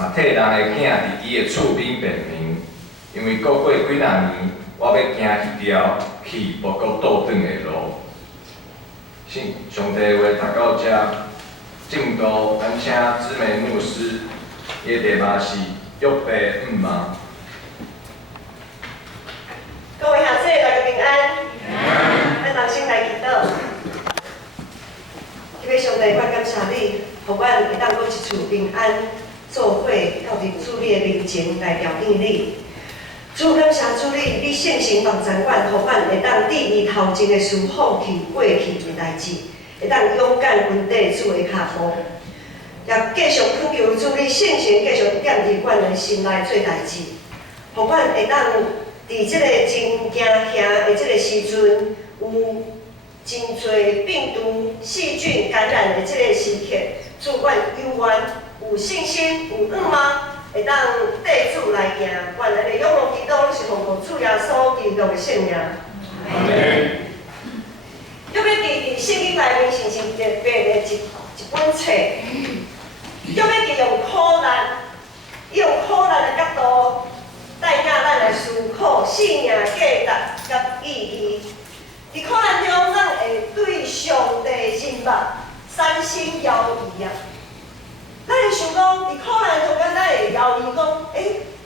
嘛替人的囝伫伊的厝边辩明，因为过几仔年，我要行迄条去无国倒转的路。上帝话读到遮，进度咱请知美牧师，伊的题目是约伯5嘛。各位兄弟，大家平安。咱同心来祈祷。这个上帝，我感谢你，互阮会当过一厝平安做伙，靠伫主你的面前来调应你。主感谢主你圣神放掌管，互阮会当伫伊头前的事放弃过去的代志，会当勇敢稳地主的脚步，也继续恳求主你圣神继续踮伫阮的心内做代志，互阮会当伫即个真惊吓的即个时阵，有真侪病毒、细菌感染的即个时刻，主阮有缘、有信心、有盼望。会当缀主来行，愿咱的永隆基督是奉靠主耶稣基督的圣名。约伯记伫圣经内面是真特别的一本册。约伯记用苦难，伊用苦难的角度带领咱来思考生命价值甲意义。伫苦难中，咱会对上帝认目三心摇移啊。咱会想讲，伫苦难中间，咱会犹豫讲，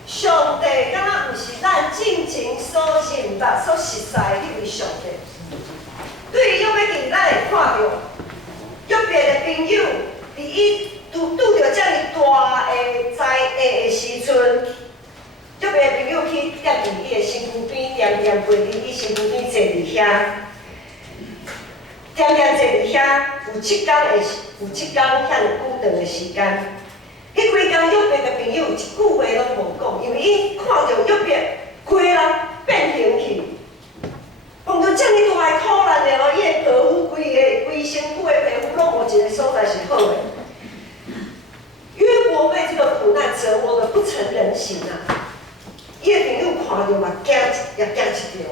上帝敢若毋是咱真正所认目、所实在迄位上帝。对于约伯记，咱会看到约伯的朋友，伫伊拄着遮尔大的灾厄的时阵，约伯的朋友去踮伫伊的身躯边，点点陪伫伊身躯边坐伫遐。点点坐伫遐，有7天遐久长的时间。迄几天，约伯的朋友一句话拢无讲，因为伊看到约伯规人变形去，碰到遮尔大的苦难的伊的皮肤规身躯的皮肤拢无一个所在是好的。约伯被这个苦难折磨得不成人形啊！伊的朋友看到嘛，惊一跳，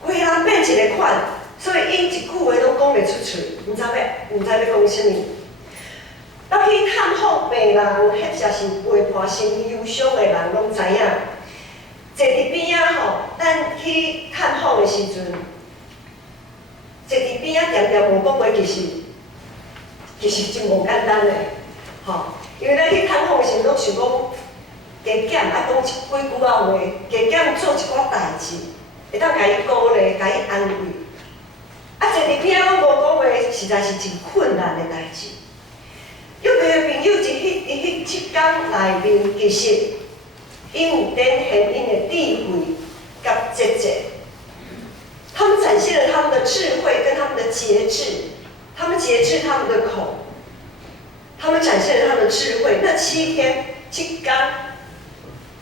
规人变一个款。所以伊一句话拢讲袂出嘴，毋知要讲啥物。咱去探访病人，或者是陪伴心忧伤的人，拢知影。坐伫边仔吼，咱去探访的时阵，坐伫边仔定定无讲话，其实真无简单嘞，吼。因为咱去探访的时阵，拢想讲加减爱讲几句仔话，加减做一寡代志，会当甲伊鼓励，甲伊安慰。坐伫边仔拢无讲话，实在是真困难的代志。约伯的朋友伫迄7天内面，其实因有展现因的智慧甲节制，他们展现了他们的智慧跟他们的节制，他们节制他们的口，他们展现了他们的智慧。那7天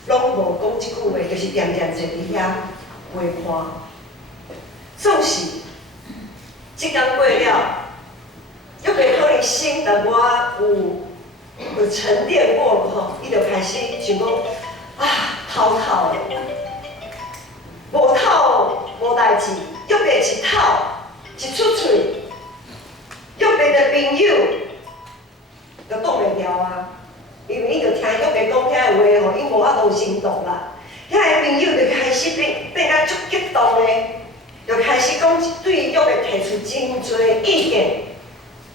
拢无讲一句话，就是点点坐伫遐陪伴，总是。7天过了，约伯可能心淡薄仔有沉淀过了吼，伊就开始想讲透的，无透无代志，约伯一透一出嘴，约伯的朋友就挡袂牢啊，因为伊就听约伯讲遐个话吼，伊无法度行动啦，遐个朋友就开始变甲足激动嘞。就开始讲对约伯提出真侪意见，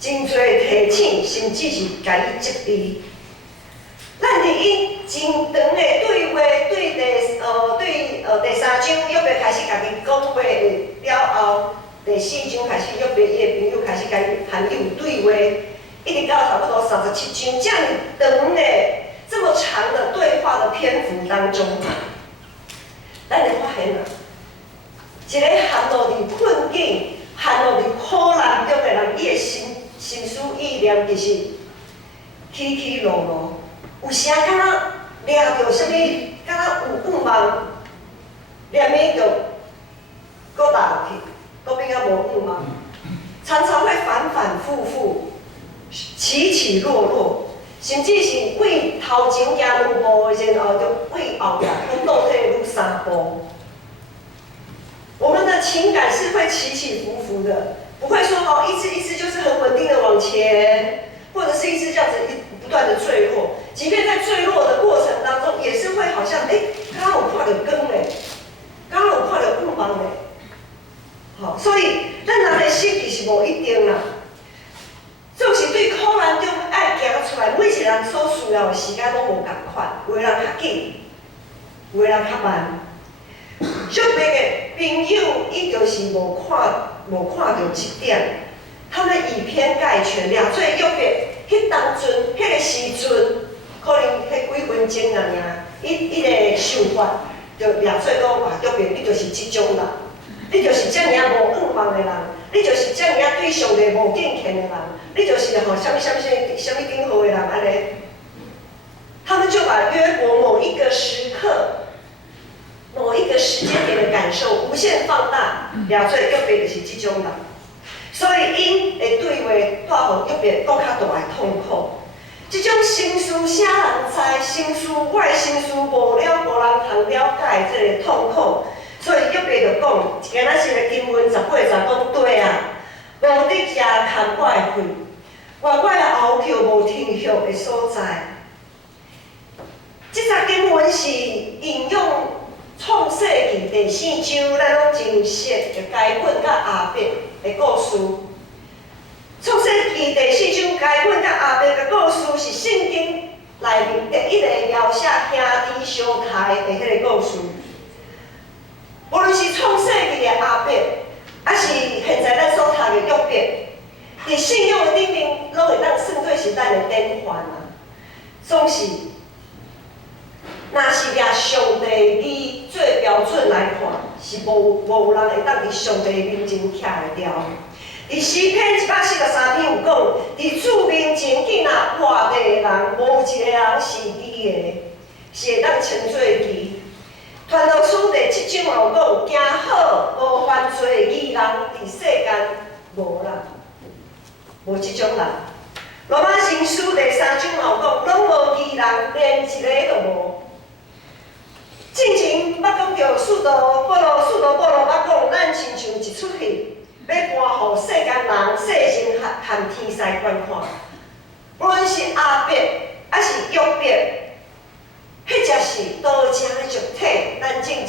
真侪提醒，甚至是甲伊责备。咱伫伊真长的对话，对第3章，约伯开始家己讲话了后，第4章开始，约伯伊的朋友开始甲伊含有对话，一直到差不多37章，这样长的这么长的对话的篇幅当中，咱会发现了。一个陷落伫困境、陷落伫苦难中的人，伊的心思意念其实起起落落，有时敢若抓着啥物，敢若有盼望，念伊就搁落去，搁变甲无盼望，常常会反反复复、起起落落，甚至是为头前行2步，然后就为后壁愈倒退愈3步。我们的情感是会起起伏伏的，不会说一直就是很稳定的往前，或者是一直这样子不断的坠落。即便在坠落的过程当中，也是会好像刚刚有看到光嘞，刚刚有看到光芒嘞。好，所以咱人的心其实无一定啦。总是对苦难中爱行出来，每一个人所需要的时间拢无共款，有的人较紧，有的人较慢。约伯的朋友，伊就是无看到这点，他们以偏概全，掠做约伯。迄当阵，迄个时阵，可能迄几分钟啊尔，伊个想法就掠做讲话约伯，你就是即种人，你就是遮尔无仰望的人，你就是遮尔对上帝无敬虔的人，你就是吼啥物顶好的人安尼。他们就把约伯某一个时刻。某一个时间点的感受无限放大，了做约伯就是这种人，所以因会对话带互约伯更较大的痛苦。这种心事啥人知？心事我的心事无人通了解这个痛苦，所以约伯就讲，今仔日的经文18节讲对啊，无得也牵我的肺，我的后口无天向的所在。这则经文是引用。创世纪第4章，咱拢真熟着该本甲亚伯的故事。创世纪第4章该本甲亚伯的故事是圣经内面第一个描写兄弟相杀的迄个故事。无论是创世纪的亚伯，还是现在咱所读的约伯，伫信仰的顶面，拢会当算作是咱的典范啊。总是。若是掠上帝字做标准来看，是无人会当伫上帝面前徛会了。伫诗篇143篇有讲，伫主面前竟若活地的人，无一个人是义的，是会当称作义。传道书第7章有讲，行好无犯罪的义人伫世间无啦，无即种人。罗马人书第3章有讲，拢无义人，连一个都无。进前捌讲着使徒保罗捌讲，咱亲像一出戏，要搬互世间人细心含天师观看。无论是亚伯还是约伯，迄才是道成的肉体。咱进前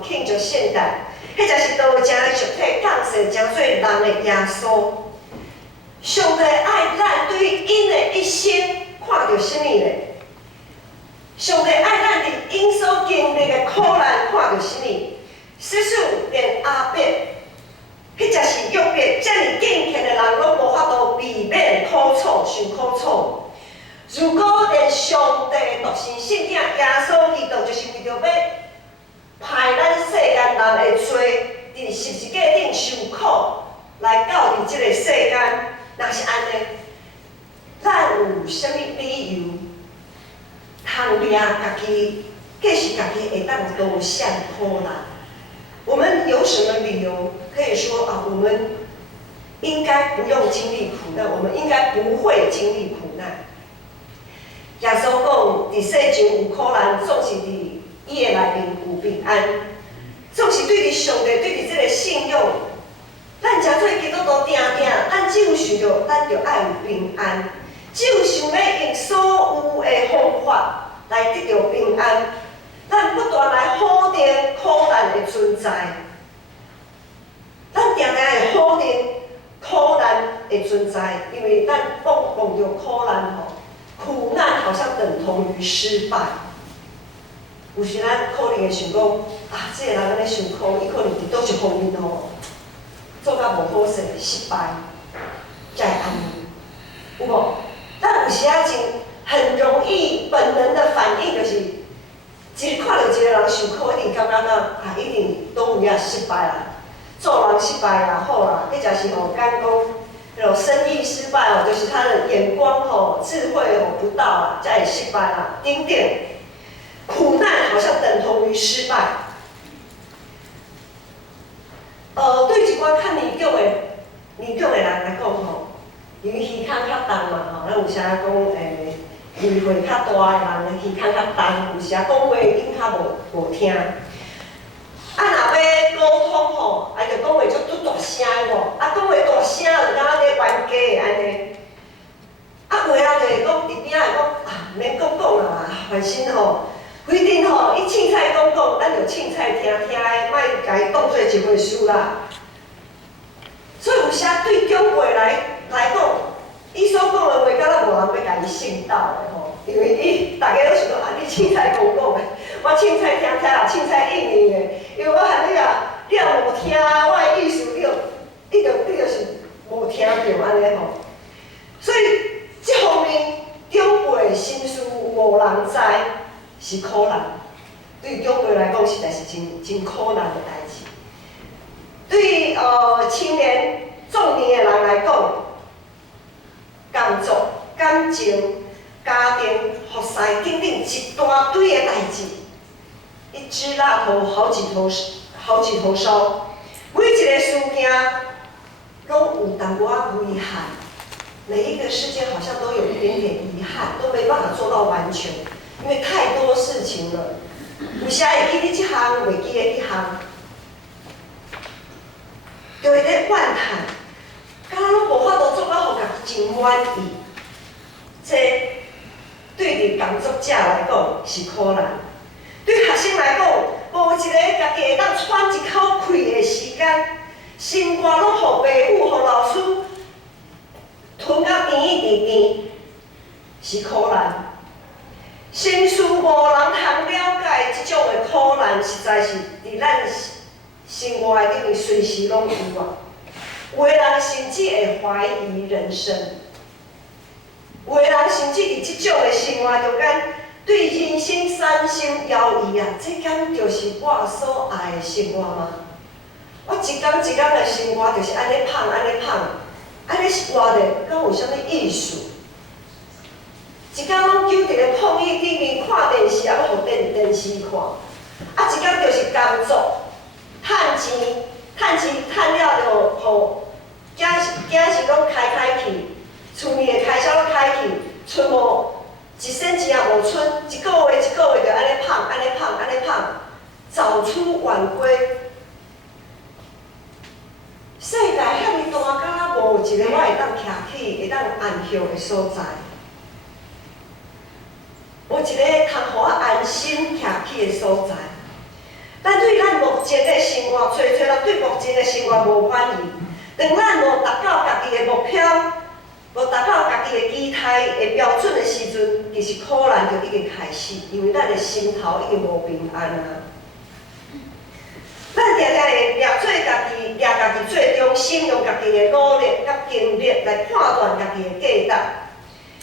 庆祝圣诞，迄才是道成的肉体降世成做人的耶稣。上帝爱咱对于因的一生看到啥物呢？上帝爱咱伫因所经历的苦难看到啥物？使连亚伯，迄才是约伯，遮尔敬虔的人拢无法度避免苦楚、受苦楚。如果连上帝独生圣子耶稣基督，就是为着要派咱世间人的罪，伫十字架顶受苦，来到伫即个世间，若是安尼，咱有啥物理由？通掠家己，计是家己会当多向苦难。我们有什么理由可以说啊？我们应该不用经历苦难，我们应该不会经历苦难。耶稣讲，伫世上有苦难，总是伫伊的内面有平安。总是对伫上帝，对伫这个信仰，咱诚做基督徒定，咱只有想着，咱着爱有平安。只有想要用所有的方法来得到平安，咱不断来否定苦难的存在，咱定会否定苦难的存在，因为咱碰着苦难苦难好像等同于失败。有时咱可能会想讲，啊，这个人安尼受苦，伊可能伫倒一方面做甲无好势，失败，才会安尼，有无？咱有时啊，很容易本能的反应就是，看到一个人受苦，一定感觉啊，一定倒位啊失败啦，做人失败啦，好啦，迄就是讲迄种生意失败就是他的眼光智慧不到啦，才会失败啦，等等。苦难好像等同于失败。对一寡较年长的人来讲因为耳孔较重嘛咱有时讲年岁较大的人耳孔较重，有时讲话音较无听。若要沟通就讲话足大声讲话大声就敢咧冤家安尼。话就会讲伫边仔会讲免讲范心吼，规定吼，伊凊彩讲，咱就凊彩听的，莫家己当做一回事啦。所以有时对长辈来讲，伊所讲的话，敢若无人要家己信道的吼，因为大家都想讲啊，你凊彩讲的，我凊彩听啦，凊彩应的，因为我喊你啊，你若无听我的意思，你就是无听到安尼吼。所以这方面长辈心事无人知，是苦难。对长辈来讲，实在是真苦难的代志。对青年、壮年的人来讲，工作、感情、家庭、服侍等等一大堆的代志，一只蜡头好几头烧，每一个事件拢有淡薄仔遗憾，每一个事件好像都有一点点遗憾，都没办法做到完全，因为太多事情了。有时会记你这项，袂记的迄项。就会咧怨叹，敢若拢无法度做到，互家己真满意。这对伫工作者来讲是苦难，对学生来讲，无一个家己会当喘一口气的时间，生活拢互爸母、互老师吞啊甜一甜，是苦难。心事无人通了解，即种的苦难实在是伫咱生活的顶面随时拢有啊，有的人甚至会怀疑人生，有的人甚至伫即种的生活中间，对人生产生犹豫啊，这敢就是我所爱的生活吗？我一天一天的生活就是安尼胖，安尼胖，安尼活着，敢有啥物意思？一天拢揪伫个碰椅顶面看电视，啊，互电视看，啊，一天就是工作。趁了就互囝是拢开去，厝里的开销拢开去，剩无一仙钱也无剩，一个月就安尼胖，早出晚归。世界遐尼大，敢若无一个我会当徛起、会当安歇的所在，无一个通互我安心徛起的所在。咱对咱目前的生活，找人对目前的生活无满意。当咱无达到家己的目标，无达到家己的期待的标准的时阵，其实苦难就已经开始，因为咱的心头已经无平安啊。咱常常会抓家己最中心，用家己的努力甲经历来判断家己的价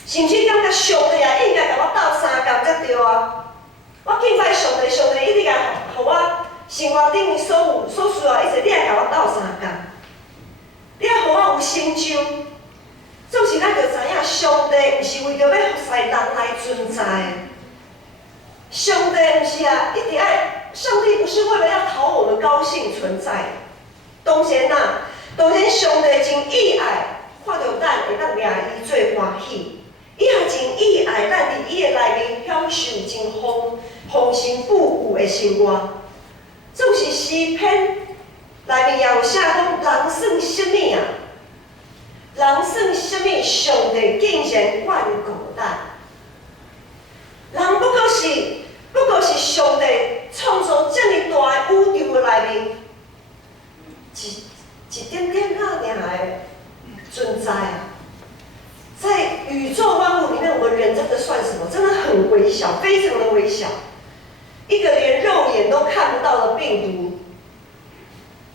值，甚至感觉上帝也应该甲我斗相共才对啊！我敬拜上帝，上帝一定会互我生活顶面所需要，一直你来甲我斗相共，你来互我有成就。总是咱就知影，上帝毋是为着要服侍人来存在的。上帝毋是啊，一直爱，上帝不是为了要讨我们高兴存在的。当然上帝真意爱，看到咱会当掠伊做欢喜，伊也真意爱咱伫伊的内面享受真丰盛富有的生活。总是诗篇内面也有写讲，人算什么啊？人算什么？上帝竟然眷顾咱。人不过是上帝创造这么大的宇宙的内面，一点点那点的存在啊！在宇宙万物里面，我们人真的算什么？真的很微小，非常的微小。一个连肉眼都看不到的病毒，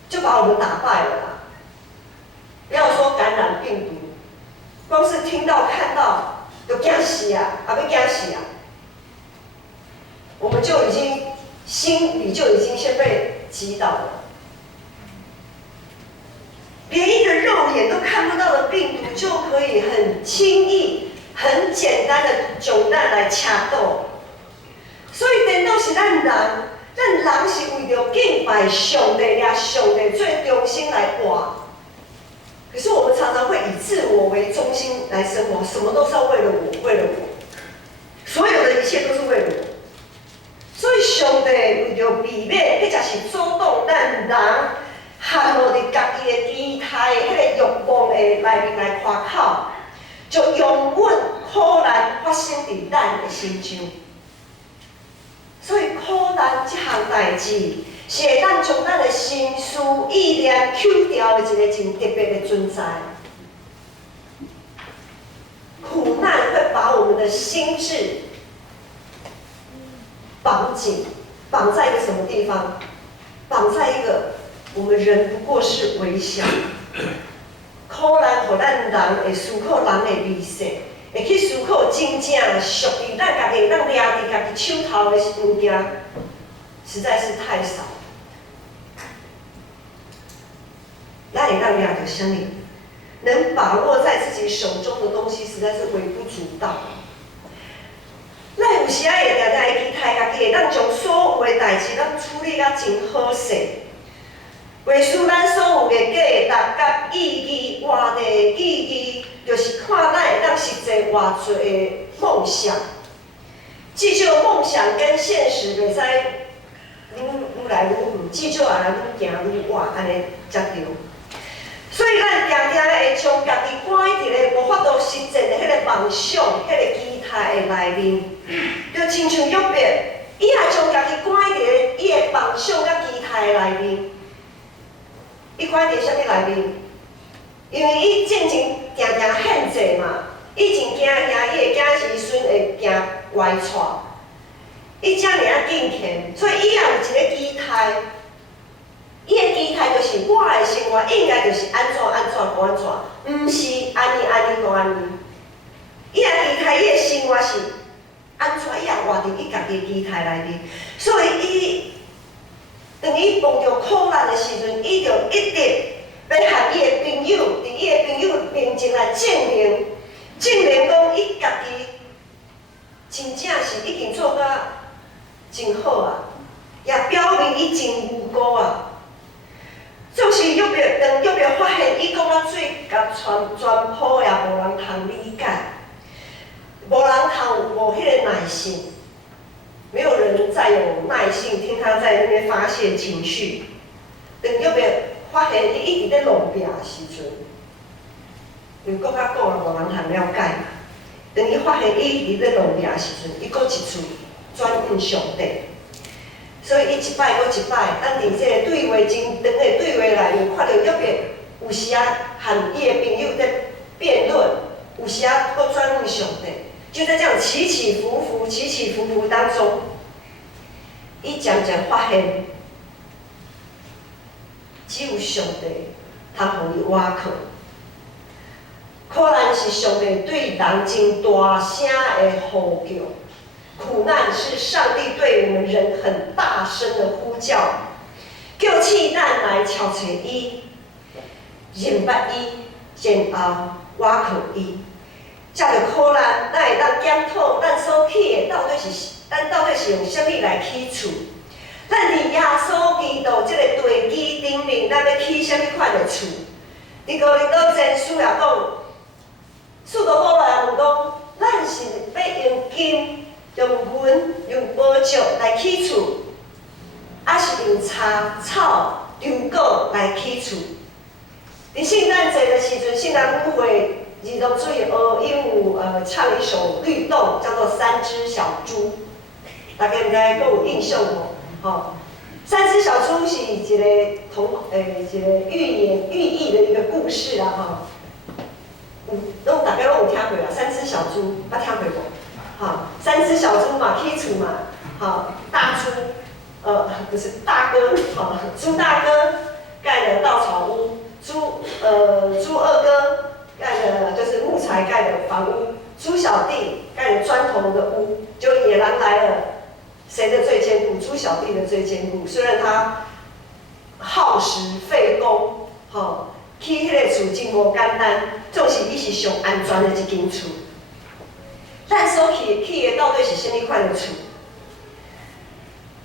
就把我们打败了啦！不要说感染病毒，光是听到看到就惊死啊，也要惊死啊！我们就已经心里就已经先被击倒了。连一个肉眼都看不到的病毒，就可以很轻易、很简单的将咱来掐倒。所以，颠倒是咱人是为着敬拜上帝，抓上帝最中心来活。可是我们常常会以自我为中心来生活，什么都是要为了我，所有的一切都是为了我。所以上帝为着避免，或者是阻挡咱人陷落伫家己的期待的迄个欲望的内面来夸口，就永远苦难发生伫咱的心中。所以苦难这项代志，是会当将咱的心思意念抽掉的一个真特别的存在。苦难会把我们的心智绑紧，绑在一个什么地方？绑在一个我们人不过是微小。苦难，互咱人会思考人的理性，会去思考真正属于咱家己，咱抓伫家己手头的物件，实在是太少。咱会当抓到什么？能把握在自己手中的东西，实在是微不足道。咱有时会常常会期待家己会当将所有的代志，咱处理甲真好势。袂输咱所有的价值甲意义，活的意义，就是看咱会当实际偌济的梦想。至少梦想跟现实袂使愈来愈远，至少也愈行愈远，安尼才对。所以咱常常会将家己关伫咧无法度实践的迄个梦想、迄个期待的内面，就亲像约伯，伊也将家己关伫咧伊的梦想甲期待的内面。伊关伫啥物内面？因为伊进前常常献祭嘛，伊真惊伊的囝儿孙会行歪错，伊遮尔啊敬虔，所以伊也有一个期待。伊的期待就是我的生活应该就是安怎安怎就安怎，毋是安尼安尼就安尼。伊的期待，伊的生活是安怎，伊也活伫伊家己的期待内面，所以伊。当伊碰到苦难的时阵，伊就一直要和伊的朋友，伫伊的朋友面前来证明讲伊家己真正是已经做甲真好啊，也表明伊真无辜啊。就是约伯，当约伯发现伊讲啊水甲全泡也无人通理解，无人通无迄个耐心。没有人再有耐性听他在那边发泄情绪。等约伯发现伊一直在弄病的时阵，因为搁较讲啊无人通了解嘛。等伊发现伊一直在弄病的时阵，伊搁一次转向上帝。所以伊一摆搁一摆，咱伫这个对话真长的对话内面，看到约伯有时啊和伊的朋友在辩论，有时啊搁转向上帝。就在这样起起伏伏当中，伊渐渐发现，只有上帝通互伊挖靠。可能是上帝对人真大声的呼叫，苦难是上帝对我们人很大声的呼叫，叫气咱来瞧找伊，认捌伊，然后挖靠伊。才着苦难，咱会当检讨咱所起的咱到底是用啥物来起厝？咱伫耶稣基督这个地基顶面，咱要起啥物款的厝？伫哥林多前书也讲，使徒保罗也问讲，咱是要用金、用银、用宝石来起厝，还是用柴草、牛角来起厝？伫圣诞节的时阵，圣诞舞会。儿童注意鹦鹉唱一首律动，叫做《三只小猪》，大家应该都有印象吼。三只小猪是一个一个寓意的一个故事啦吼。大家都有听过啦，三只小猪，捌听过无？哈，三只小猪嘛，起厝嘛，哈，大猪，不是大哥，哈，猪大哥盖了稻草屋，猪二哥。盖的就是木材盖的房屋，猪小弟盖的砖头的屋，就野狼来了，谁的最坚固？猪小弟的最坚固。虽然他耗时费工，起迄个厝真无简单，总是伊是上安全的一间厝。咱所起的到底是啥物款的厝？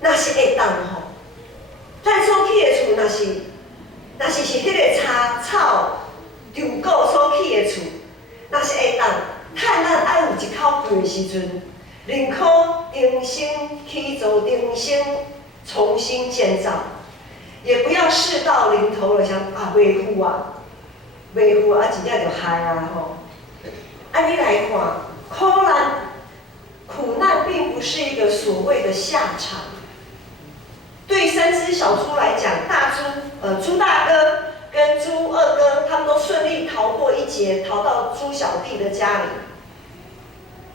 若是会当吼，咱所起的厝若是迄个柴草。牛角所起的厝，若是会当趁咱爱有一口气的时阵，宁可重新起造、重新重新建造，也不要事到临头了想袂赴啊，真正就害啊吼！安尼来看，苦难并不不是一个所谓的下场。对3只小猪来讲，猪大哥跟猪二哥，他们都顺利逃过一劫，逃到猪小弟的家里。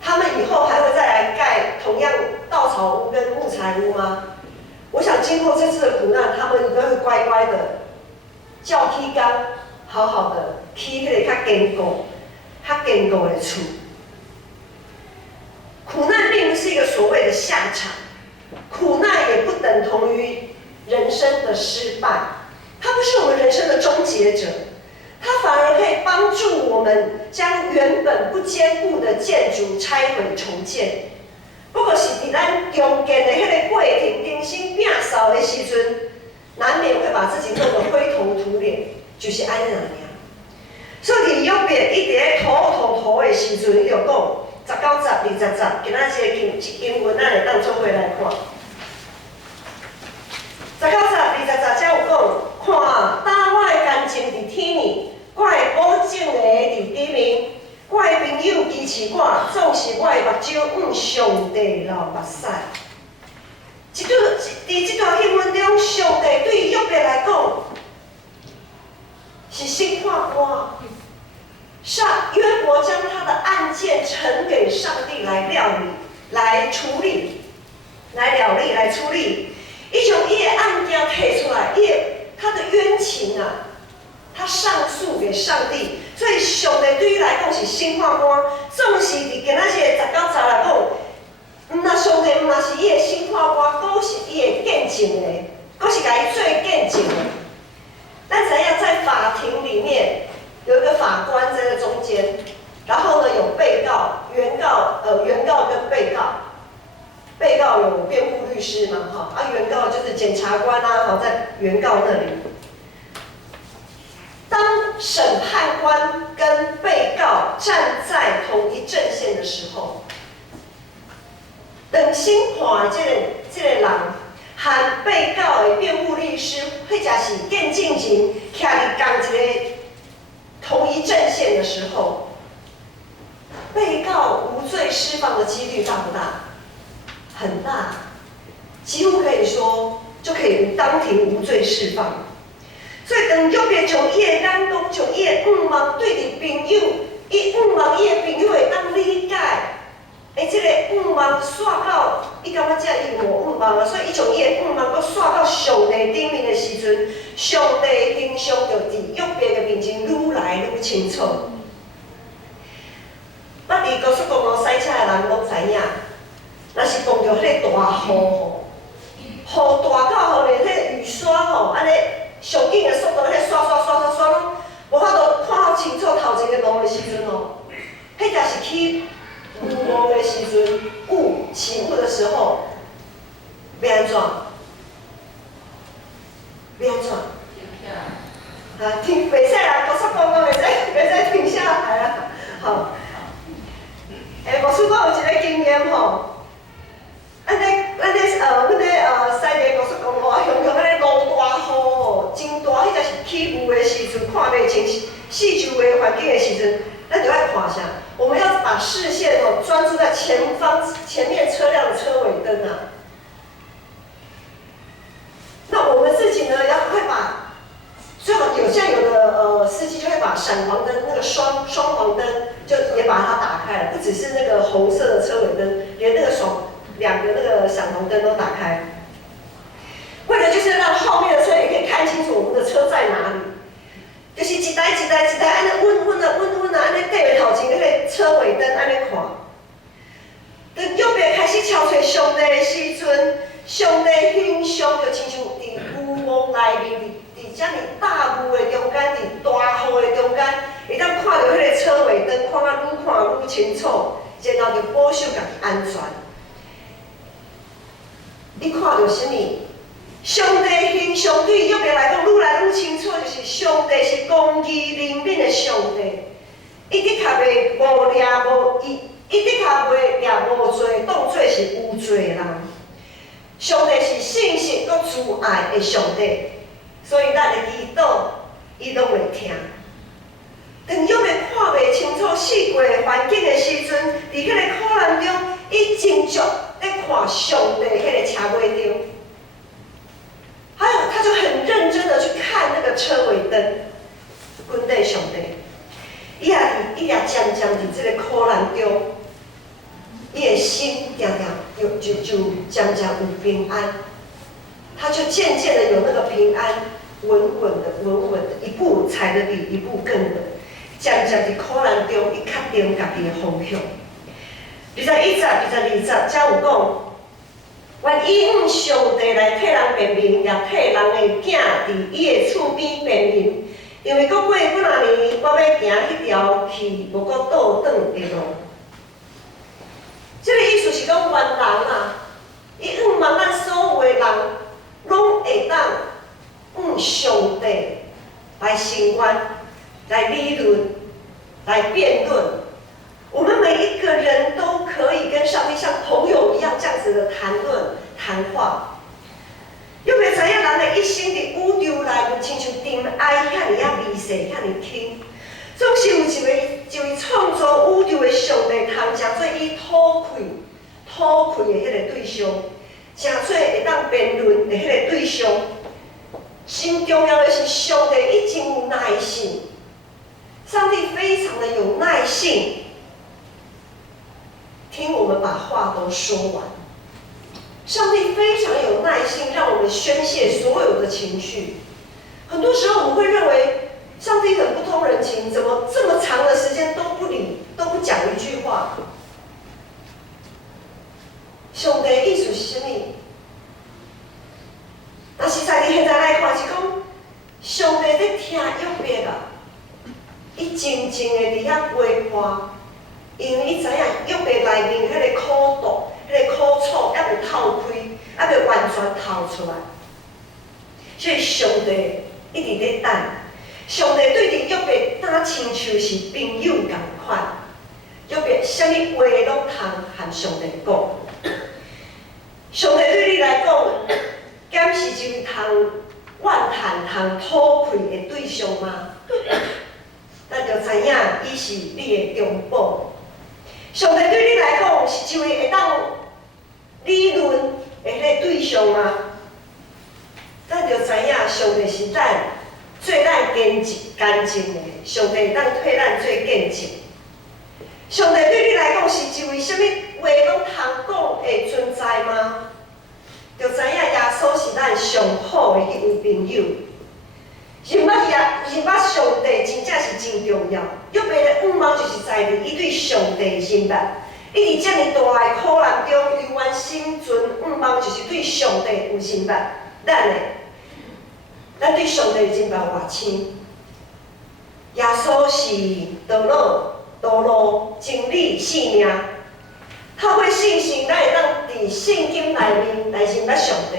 他们以后还会再来盖同样稻草屋跟木材屋吗？我想经过这次的苦难，他们应该会乖乖的照起工，好好的起迄个较坚固的厝。苦难并不是一个所谓的下场，苦难也不等同于人生的失败，它不是我们人生的终结者，它反而可以帮助我们将原本不坚固的建筑拆毁重建。不过是伫咱中间的迄个过程，重新摒扫的时阵，难免会把自己弄得灰头土脸，就是安尼尔。所以约别伊伫咧吐的时阵，伊就讲。19、10、20、10，今仔日经文咱会当做伙来看。19、10、20、10，才有讲，看打我的感情伫天里，我的保证的伫地面，我的朋友支持我，总是我的目睭上帝流目屎。伫这段经文中，上帝对约伯来讲是审判官。约伯将他的案件呈给上帝来料理、来处理、来了理、来处理。伊从伊的案件提出来，他的冤情啊，他上诉给上帝。所以上帝对伊来讲是审判官，总是伫今仔日19、10来讲，那上帝毋是伊的审判官，阁是伊的见证的，阁是甲伊做见证的。咱知影在法庭里面。有一个法官在这中间，然后呢有被告、原告跟被告，被告有辩护律师嘛，哈，原告就是检察官啊，好在原告那里。当审判官跟被告站在同一阵线的时候，等审判的这个人和被告的辩护律师，或者是见证人，徛伫同一个。同一阵线的时候，被告无罪释放的几率大不大？很大，几乎可以说就可以当庭无罪释放。所以当约伯从伊的眼光，从伊的愿望对伫朋友，伊愿望伊的朋友会当理解，这个愿望煞到伊感觉这伊无愿望啊，所以伊从伊的愿望阁煞到上帝顶面的时阵，上帝形象就伫约伯的面前愈来愈清楚。捌伫高速公路驶车的人拢知影，若是碰到迄个大雨大到连迄个雨刷安尼上紧的速度，迄刷拢无法度看好清楚头前的路的时阵迄才是去雨蒙的时阵，起雾的时候，要安怎？要安怎？停，袂使啦，高速公路袂使停下来啊！好，无错，我有一个经验阮驶伫高速公路啊，常常安尼落大雨真大，迄才是起雾的时阵，看袂清四周围环境的时阵，咱就要看啥？我们要把视线专注在前面车辆的车尾灯啊。那我们自己呢，会把，最好有的司机就会把闪黄灯那个双黄灯就也把它打开了，不只是那个红色的车尾灯，连那个两个那个闪黄灯都打开，为了就是让后面的车也可以看清楚我们的车在哪里。就是一台安尼稳啊，安尼对着头前迄个车尾灯安尼看。当约伯开始敲找上帝的时阵，上帝形象就亲像伫雨蒙内面，伫遮尔大雾的中间，伫大雨的中间，会当看到迄个车尾灯，看啊愈看愈清楚，然后就保守家己安全。你看到什么？上帝形象对约伯来讲，愈来愈清楚，就是上帝是公义灵敏的上帝。伊的确袂无掠无伊的确袂掠无罪，当作是有罪的人。上帝是信实佮慈爱的上帝，所以咱的祈祷，伊拢会听。当约伯看袂清楚四界环境的时阵，伫迄个苦难中，伊真足咧上帝迄个车尾灯，还有他就很认真的去看那个车尾灯，阮对上帝，伊也渐渐伫这个苦难中，伊的心定就渐渐有平安，他就渐渐的有那个平安，稳稳的，一步踩得比一步更稳，渐渐伫苦难中，伊确定家己的方向。21节、22节，才有讲，愿伊上帝来替人辨明，也替人的囝伫伊的厝边辨明，因为搁过几啊年，我要行迄条去无搁倒转的路。这个意思是讲，愿人啊，伊望咱所有的人，拢会当上帝来申冤、来理论、来辩论。我们每一个人都可以跟上帝像朋友一样这样子的谈论、谈话。又袂知影人的一生伫宇宙内面，亲像尘埃遐尼啊微细、遐尼轻，总是有一位创造宇宙的上帝，通诚做伊讨开的迄个对象，诚做会当辩论的迄个对象。真重要的是，上帝已经有耐性，上帝非常的有耐性。听我们把话都说完，上帝非常有耐心，让我们宣泄所有的情绪。很多时候我们会认为上帝很不通人情，怎么这么长的时间都不理，都不讲一句话？上帝的意思是什么？但是在你现在来看是讲，上帝在听约伯啊，伊静静的伫遐陪伴。因为伊知影约伯内面迄个苦毒、迄个苦楚，还未透开，还未完全透出来。所以上帝一直在等，上帝对着约伯打亲像是朋友同款。约伯啥物话拢通和上帝讲。上帝对你来讲，敢是一位通怨叹、通讨开的对象吗？咱就知影，伊是你的中保。上帝对你来讲是一位会当理论的迄个对象吗？咱就知影，上帝是咱做咱见证的，上帝会当替咱做见证。上帝对你来讲是一位什么话拢通讲的存在吗？就知影耶稣是咱上好的迄位朋友。认捌上帝真正是真重要。约伯的愿望就是在于伊对上帝的认捌。伊伫遮尔大的苦难中，永远心存愿望就是对上帝有认捌。咱对上帝的认捌偌深。耶稣是道路、真理、性命。透过信心，咱会当伫圣经内面来认捌上帝，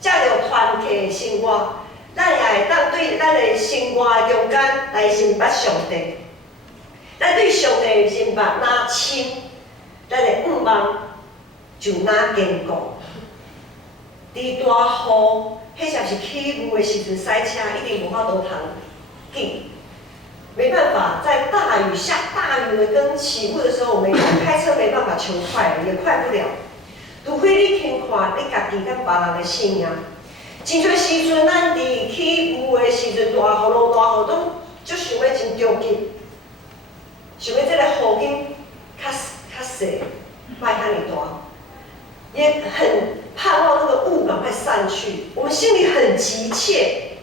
才着团契的生活。咱也会当对咱的生活中间来认捌上帝。咱对上帝的认捌哪深，咱的愿望就哪坚固。伫大雨，迄阵是起雾的时阵，塞车一定无法度通行。没办法，在下大雨的跟起雾的时候，我们开车没办法求快，也快不了。除非你听看你家己跟别人的信仰。真侪时阵，咱伫起雾的时阵，大雨都就想要真着急，想要这个雨景较细，莫遐尼大，也很盼望那个雾赶快散去。我们心里很急切，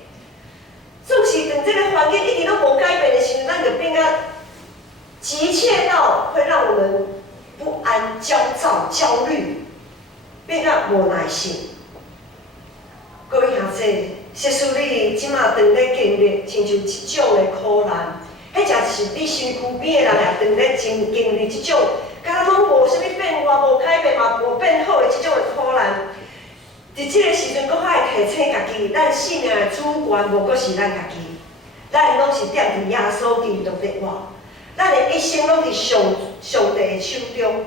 总是等这个环境一直都无改变的时候，咱就变啊急切到会让我们不安、焦躁、焦虑，变啊无耐心。各位兄弟，即使你即马正在经历亲像即种的苦难，迄才是你身躯边的人也正在经历即种，敢若拢无啥物变化、无改变嘛无变好的即种的苦难。伫即个时阵，搁还会提醒家己，咱性命的主权无过是咱家己，咱拢是踮伫耶稣基督的话，咱的一生拢伫上帝的手中。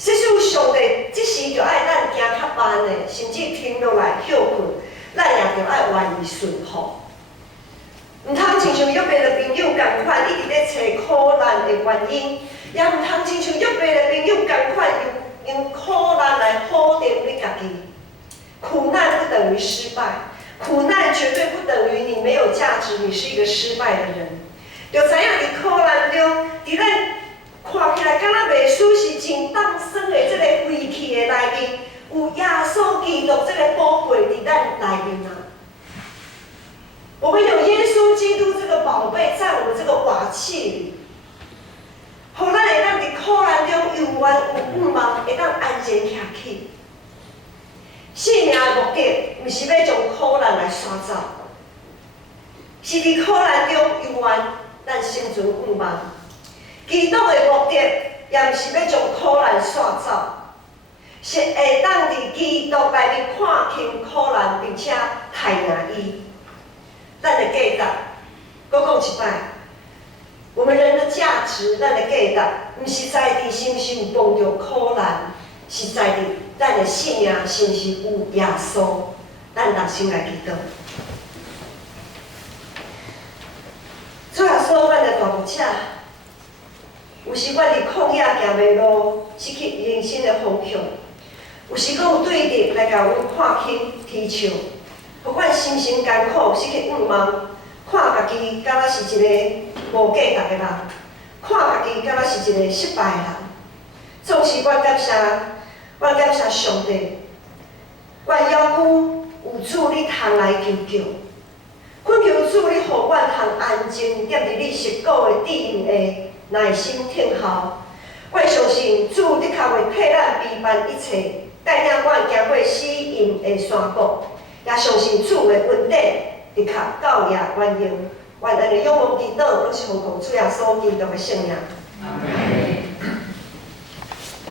即使上帝即时就爱咱行较慢的，甚至停落来休困，咱也着爱愿意顺服。毋通亲像约伯的朋友共款，一直咧找苦难的原因，也毋通亲像约伯的朋友共款，用苦难来好值你是一个失败的人。就知影伫苦难中，伫咱看起来敢若袂输是真当生的这个废弃的内面，有耶稣基督这个宝贵伫咱内面啊。我们有耶稣基督这个宝贝在我们这个瓦器里，互咱会当伫苦难中有缘有望，会当安然徛起。生命的目的，毋是要将苦难来刷走，是伫苦难中有缘，咱生存有望。基督的目的，也毋是要将苦难刷走，是会当伫基督内面看清苦难，并且杀赢伊。咱的价值，搁讲一摆，我们人的价值，咱的价值，毋是在伫是毋是有碰着苦难，是在伫咱的信仰是毋是有耶稣，咱人生来祈祷。主耶稣，阮的大牧者，有时阮伫旷野行的路，失去人生的方向；有时搁有对立来甲阮看轻提笑，互阮心生艰苦，失去愿望，看家己敢若是一个无价值的人，看家己敢若是一个失败的人。总是阮感谢上帝，阮要求有主你通来求救。恳求主，你互阮通安静踮伫你实果的指引下，耐心听候。我相信主，你确会替咱陪伴一切，带领阮行过死荫的山谷。也相信主的恩典，的确到也完用。愿咱的仰望祈祷，都是奉靠主耶稣基督的圣名。